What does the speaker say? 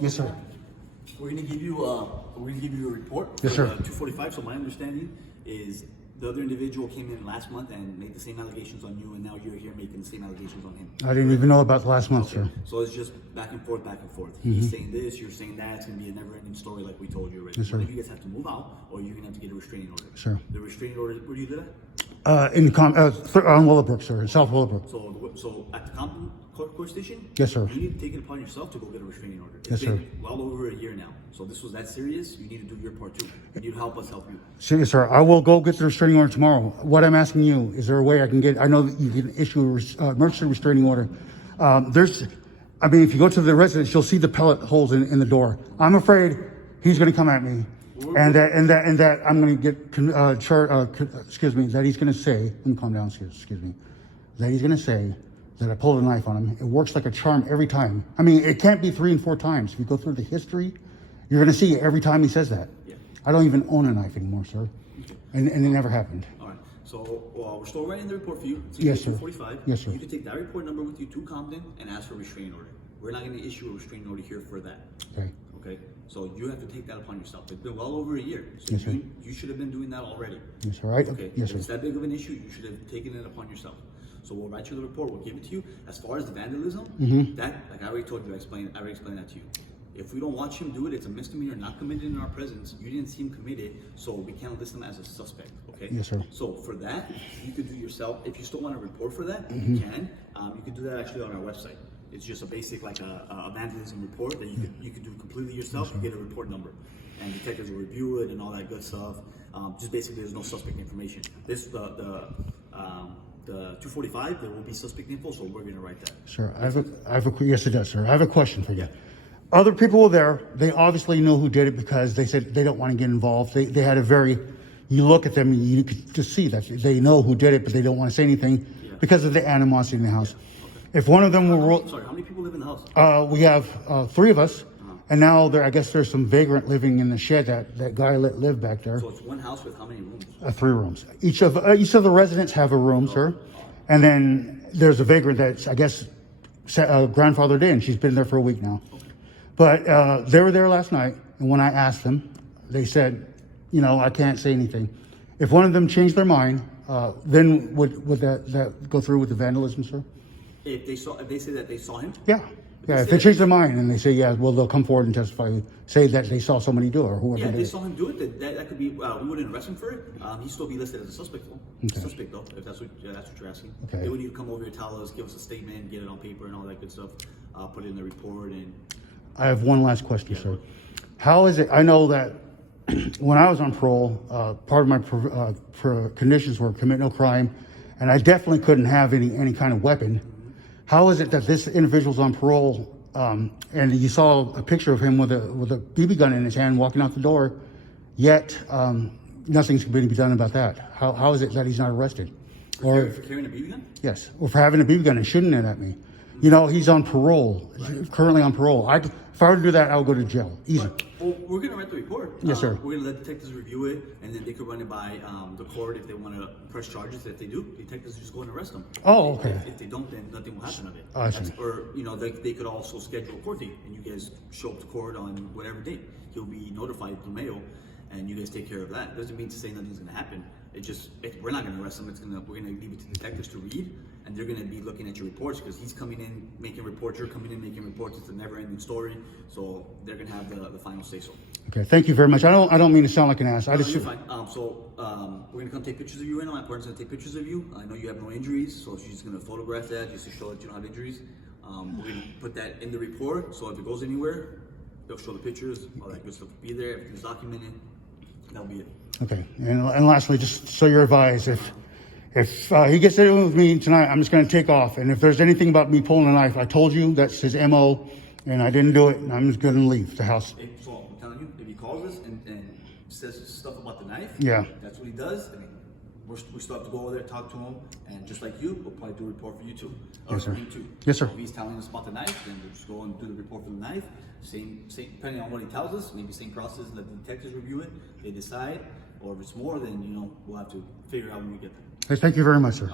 Yes, sir. We're gonna give you a report. Yes, sir. 245. So my understanding is the other individual came in last month and made the same allegations on you, and now you're here making the same allegations on him. I didn't even know about last month, sir. So it's just back and forth, back and forth. He's saying this, you're saying that. It's gonna be a never-ending story, like we told you already. Yes, sir. One of you guys have to move out, or you're gonna have to get a restraining order. Sure. The restraining order. Where do you live at? On Willowbrook, sir, South Willowbrook. So at the Compton Court Station? Yes, sir. You need to take it upon yourself to go get a restraining order. Yes, sir. It's been well over a year now. So this was that serious. You need to do your part too. You need to help us help you. Yes, sir. I will go get the restraining order tomorrow. What I'm asking you, is there a way I can get, I know that you can issue an emergency restraining order. If you go to the residence, you'll see the pellet holes in the door. I'm afraid he's going to come at me. And that I'm going to get, that he's going to say, let me calm down, excuse me, that he's going to say that I pulled a knife on him. It works like a charm every time. I mean, it can't be 3 and 4 times. If you go through the history, you're going to see every time he says that. Yeah. I don't even own a knife anymore, sir. Okay. And it never happened. All right. So we're still writing the report for you. It's Yes, sir. 45. Yes, sir. You can take that report number with you to Compton and ask for a restraining order. We're not going to issue a restraining order here for that. Okay. Okay? So you have to take that upon yourself. It's been well over a year. So Yes, sir. you should have been doing that already. Yes, sir. Right? Okay. Yes, If sir. it's that big of an issue, you should have taken it upon yourself. So we'll write you the report. We'll give it to you. As far as the vandalism, that, like I already told you, I already explained that to you. If we don't watch him do it, it's a misdemeanor not committed in our presence. You didn't see him commit it, so we can't list him as a suspect. Okay. Yes, sir. So for that, you could do yourself. If you still want to report for that, you can. You can do that actually on our website. It's just a basic like a vandalism report that you could do completely yourself. You get a report number, and detectives will review it and all that good stuff. Just basically, there's no suspect information. This the 245, there will be suspect info, so we're going to write that. Sure. Yes, it does, sir. I have a question for you. Other people were there. They obviously know who did it because they said they don't want to get involved. They had a very, you look at them and you could just see that they know who did it, but they don't want to say anything because of the animosity in the house. Okay. If one of them were... Sorry, how many people live in the house? We have 3 of us. And now I guess there's some vagrant living in the shed that guy lived back there. So it's one house with how many rooms? 3 rooms. Each of the residents have a room, sir. And then there's a vagrant that's, I guess, grandfathered in. She's been there for a week now. Okay. But they were there last night, and when I asked them, they said, I can't say anything. If one of them changed their mind, then would that go through with the vandalism, sir? If they say that they saw him? Yeah. Yeah, if they change their mind and they say, well, they'll come forward and testify, say that they saw somebody do it or whoever. Yeah, if they saw him do it, that could be, we wouldn't arrest him for it. He'd still be listed as a suspect, though. Okay. Suspect, though, if that's what you're asking. Okay. They would need to come over here, tell us, give us a statement, get it on paper and all that good stuff, put it in the report. And I have one last question, sir. How is it, I know that when I was on parole, part of my conditions were commit no crime, and I definitely couldn't have any kind of weapon. How is it that this individual's on parole, and you saw a picture of him with a BB gun in his hand walking out the door, yet nothing's going to be done about that? How is it that he's not arrested? For carrying a BB gun? Yes, or for having a BB gun and shooting it at me. He's on parole, currently on parole. If I were to do that, I would go to jail, easy. Right. Well, we're going to write the report. Yes, sir. We're going to let detectives review it, and then they could run it by the court if they want to press charges. If they do, detectives just go and arrest them. Oh, okay. If they don't, then nothing will happen of it. I see. Or, they could also schedule a court date, and you guys show up to court on whatever date. He'll be notified through mail, and you guys take care of that. Doesn't mean to say nothing's going to happen. We're not going to arrest him. We're going to leave it to detectives to read, and they're going to be looking at your reports because he's coming in making reports. You're coming in making reports. It's a never-ending story. So they're going to have the final say-so. Okay, thank you very much. I don't mean to sound like an ass. You're fine. We're going to come take pictures of you right now. My partner's going to take pictures of you. I know you have no injuries, so she's going to photograph that just to show that you don't have injuries. We're going to put that in the report, so if it goes anywhere, they'll show the pictures. All that good stuff will be there. Everything's documented. That'll be it. Okay, and lastly, just so you're advised, if he gets in with me tonight, I'm just going to take off. And if there's anything about me pulling a knife, I told you that's his MO, and I didn't do it, and I'm just going to leave the house. So I'm telling you, if he calls us and says stuff about the knife, that's what he does. We still have to go over there, talk to him, and just like you, we'll probably do a report for you too. Yes, sir. Too. Yes, sir. So if he's telling us about the knife, then we'll just go and do the report for the knife. Same, depending on what he tells us, maybe same process. Let the detectives review it. They decide, or if it's more, then we'll have to figure out when we get there. Hey, thank you very much, sir.